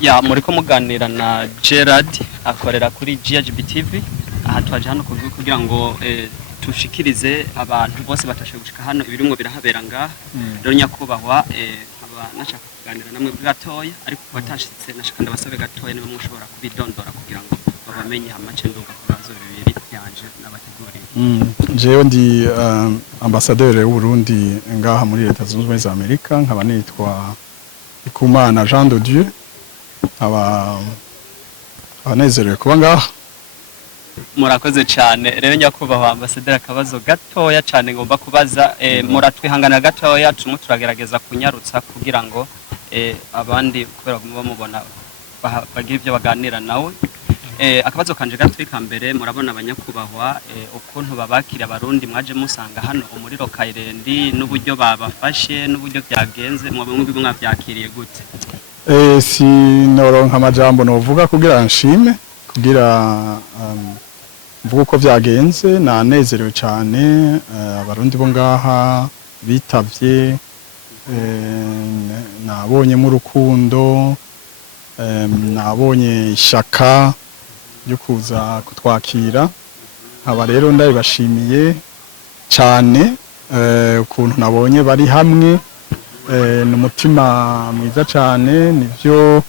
Ya muriko muganira na Gerard akorera kuri GHB TV. Aha twaje hano kugira ngo tushikirize abantu bose batashoboye gushika hano ibirimwo birahabera ngaha. Rero nyakubahwa aba nashaka kuganira namwe gatoya ariko batashitse nashaka ndabasabe gatoya niba mushobora kubidondora kugira ngo babamenye hamace nduga kubazo bibiri yanje n'abateguriye. Jewe ndi ambassadeur w'u Burundi ngaha muri Leta Zunze Ubumwe za Amerika, nkaba nitwa Ikumana Jean de Dieu. Abanezerewe kuba ngaha. Murakoze cyane. Rero nyakubahwa ambassadeur akabazo gatoya cyane ngomba kubaza muratwihangana gatoya tumwe turagerageza kunyarutsa kugira ngo abandi kubera bamubona bagira ibyo baganira nawe. Akabazo kanje gato ikambere murabona abanyakubahwa ukuntu babakira abarundi mwaje musanga hano umuriro Kairendi n'uburyo babafashe n'uburyo byagenze mu bimwe mwabyakiriye gute? Sinoronka amajambo novuga kugira nshime kugira mvuga uko byagenze. Nanezerewe cyane abarundi bo ngaha bitavye, nabonye mu rukundo, nabonye ishaka ryo kuza kutwakira. Aba rero ndabashimiye cyane ukuntu nabonye bari hamwe, n'umutima mwiza cyane. Nivyo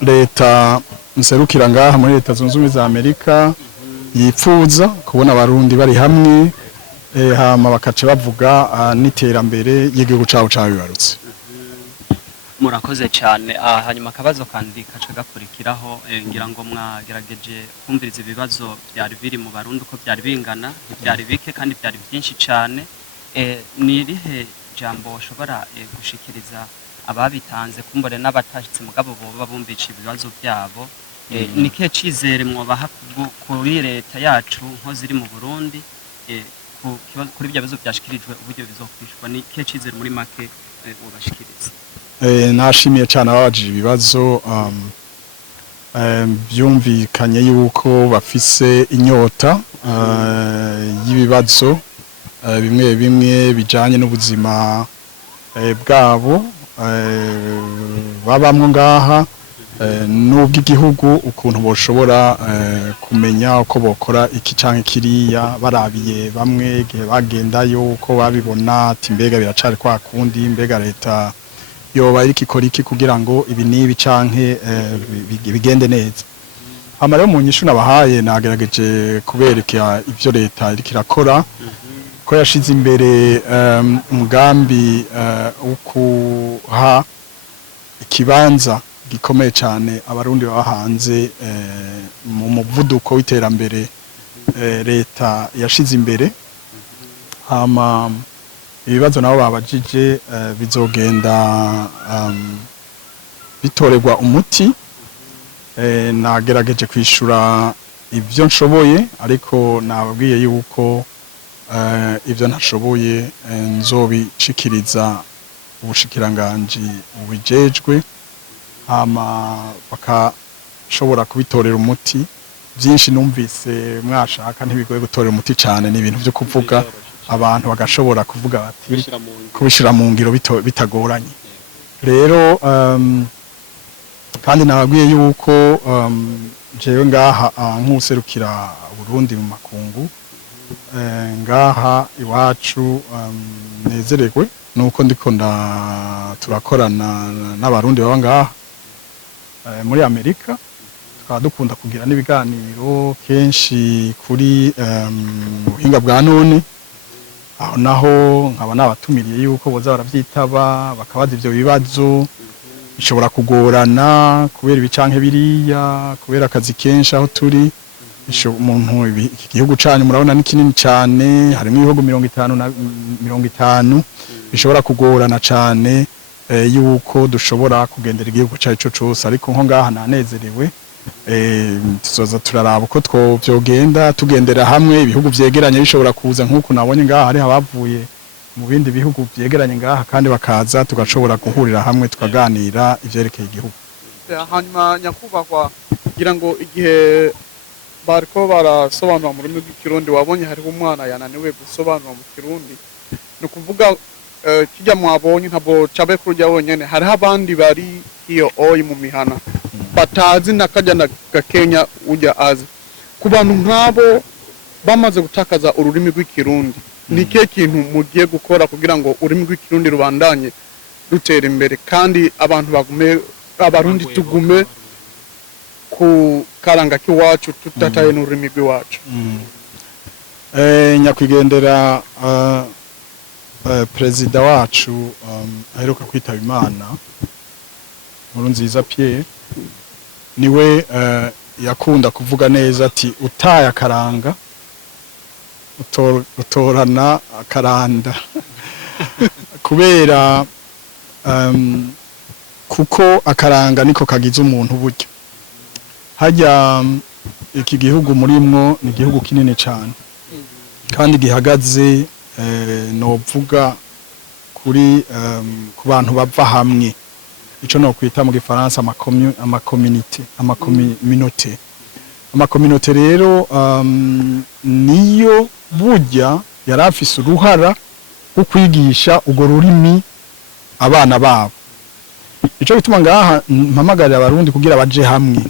leta nserukira ngaha muri Leta Zunze Ubumwe za Amerika yipfuza kubona abarundi bari hamwe, hama bakace bavuga n'iterambere y'igihugu cyawo cyabibarutse. Murakoze cyane. Hanyuma akabazo kandi kaca gakurikiraho ngira ngo mwagerageje kumviriza ibibazo byari biri mu barundi uko byari bingana, byari bike kandi byari byinshi cyane. Nirihe jambo ushobora gushikiriza ababitanze kumbore n'abatashitse mugabo bo bumvica ibibazo byabo? Nike cizere mwobaha kuri leta yacu nko ziri mu Burundi kuri ibyo bibazo byashikirijwe uburyo bizokwishwa? Nike cizere muri make ubashikiriza? Nashimiye cyane ababajije ibibazo, byumvikanye yuko bafise inyota y'ibibazo bimwe bimwe bijanye n'ubuzima bwabo babamwe ngaha, n'ubw'igihugu ukuntu boshobora kumenya uko bokora iki canke kiriya, barabiye bamwe igihe bagendayo uko babibona ati mbega biracari kwa kundi, mbega leta yoba iriko ikora iki kugira ngo ibi nibi canke bigende neza. Hama rero mu nyishu nabahaye nagerageje kubereka ivyo leta iriko irakora, ko yashize imbere umugambi wo kuha ikibanza gikomeye cyane abarundi baba hanze mu muvuduko w'iterambere leta yashize imbere. Hama ibibazo nabo babajije bizogenda bitorerwa umuti. Nagerageje kwishura ivyo nshoboye, ariko nababwiye yuko ivyo ntashoboye nzobishikiriza ubushikiranganji bubijejwe, hama bakashobora kubitorera umuti. Byinshi numvise mwashaka ntibigoye gutorera umuti cyane, ni ibintu byo kuvuga abantu bagashobora kuvuga bati kubishira mu ngiro bitagoranye. Rero kandi nababwiye yuko jewe ngaha nk'userukira Burundi mu makungu ngaha iwacu nezerewe nuko ndiko turakorana n'abarundi baba ngaha muri Amerika. Tukaba dukunda kugira n'ibiganiro kenshi kuri ubuhinga bwa none, aho naho nkaba nabatumiriye yuko boza baravyitaba bakabaza ivyo bibazo. Bishobora kugorana kubera ibicanke biriya, kubera akazi kenshi aho turi. Umuntu iki gihugu cyane murabona ni kinini cyane, harimo ibihugu 50 bishobora kugorana cyane yuko dushobora kugendera igihugu cyacu cyose. Ariko nko ngaha nanezerewe, tuzoza turaraba uko twovyogenda tugendera hamwe. Ibihugu vyegeranye bishobora kuza nk'uko nabonye ngaha hari abavuye mu bindi bihugu vyegeranye ngaha kandi bakaza tugashobora guhurira hamwe tukaganira ivyerekeye igihugu. Hanyuma nyakubahwa, kugira ngo igihe bariko barasobanura mu rurimi rw'ikirundi wabonye hariho umwana yananiwe gusobanura mu kirundi, ni ukuvuga kijya mwabonye ntabwo cabe kurya wonyene hariho abandi bari iyo oyi mu mihana batazi nakajya na gakenya ujya azi ku bantu nk'abo bamaze gutakaza ururimi rw'ikirundi ni kihe kintu mugiye gukora kugira ngo ururimi rw'ikirundi rubandanye rutera imbere kandi abantu bagume abarundi tugume ku karanga k'iwacu tutataye n'ururimi rw'iwacu nyakwigendera perezida wacu aheruka kwitaba Imana Nkurunziza Pierre niwe yakunda kuvuga neza ati utaye akaranga utorana akaranda kubera kuko akaranga niko kagize umuntu buryo hajya iki gihugu murimwo ni igihugu kinini cyane kandi gihagaze novuga kuri ku bantu bava hamwe ico no kwita mu gifaransa amakominote rero niyo burya yarafise uruhara rwo kwigisha ugo rurimi abana babo ico bituma ngaha mpamagarira abarundi kugira baje hamwe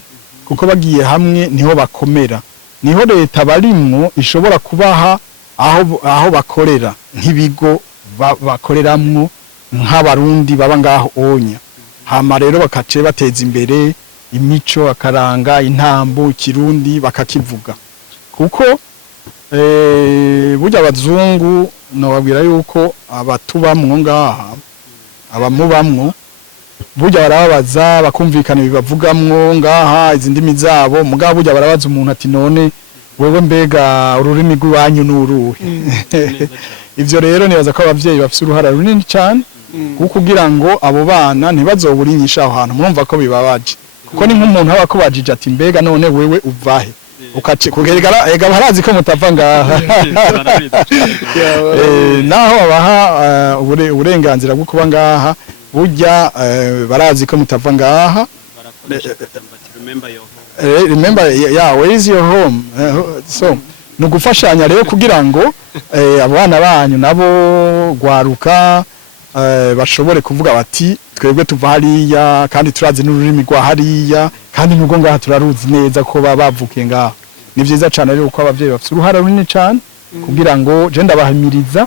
kuko bagiye hamwe niho bakomera niho leta barimwo ishobora kubaha aho bakorera nk'ibigo bakoreramwo nk'abarundi baba ngaho onya hama rero bakace bateza imbere imico akaranga intambo ikirundi bakakivuga kuko burya abazungu nobabwira yuko abatubamwo ngaha abamubamwo burya barababaza bakumvikana bibavugamwo ngaha izi ndimi zabo mugabo burya barabaza umuntu ati none wewe mbega ururimi rw'iwanyu n'uruhe ivyo rero nibaza ko abavyeyi bafise uruhara runini cyane kuko kugira ngo abo bana ntibazoburinyisha aho hantu murumva ko bibabaje kuko ni nk'umuntu aba kubajije ati mbega none wewe uvahe ukace kugeragara ega barazi ko mutava ngaha naho abaha uburenganzira bwo kuba ngaha burya barazi ko mutava ngaha remember yeah where is your home so nugufashanya rero kugira ngo abana banyu nabo gwaruka bashobore kuvuga bati twebwe tuva hariya kandi turazi n'ururimi rwa hariya kandi nugo ngaha turaruzi neza ko bavukiye ngaha ni vyiza cyane rero uko abavyeyi bafite uruhara runini cyane kugira ngo je ndabahimiriza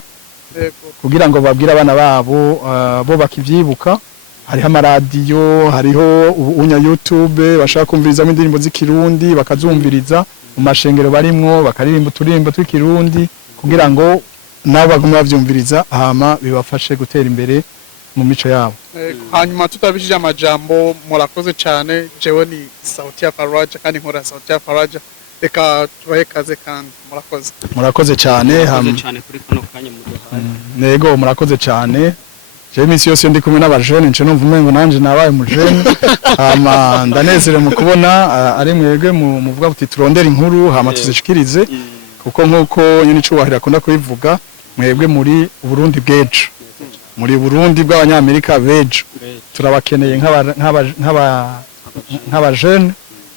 kugira ngo babwire abana babo bo bakivyibuka hariho amaradiyo hariho unya YouTube bashaka kumvirizamo indirimbo z'ikirundi bakazumviriza mu mashengero barimwo bakaririmba uturimbo tw'ikirundi kugira ngo nabo bagume bavyumviriza hama bibafashe gutera imbere mu mico yabo hanyuma tutabishije amajambo murakoze cyane jewe ni Sauti ya Faraja kandi nkora Sauti ya Faraja reka tubahe kaze kandi murakoze cyane kuri kano kanya muduhaye nego murakoze cyane je misi yose ndi kumwe n'abajene nce numva umengo nanje nabaye mujene hama ndanezere mu kubona ari mwege muvuga buti turondera inkuru hama tuzishikirize kuko nkuko nyine cyubahira akunda kubivuga mwebwe muri Burundi bwejo muri Burundi bw'abanyamerika bejo turabakeneye nk'abajene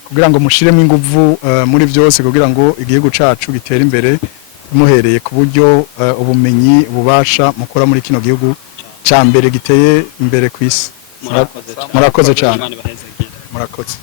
kugira ngo mushiremo inguvu muri byose kugira ngo igihugu cacu gitere imbere muhereye ku buryo ubumenyi bubasha mukora muri kino gihugu ca mbere giteye imbere kw'isi murakoze cyane murakoze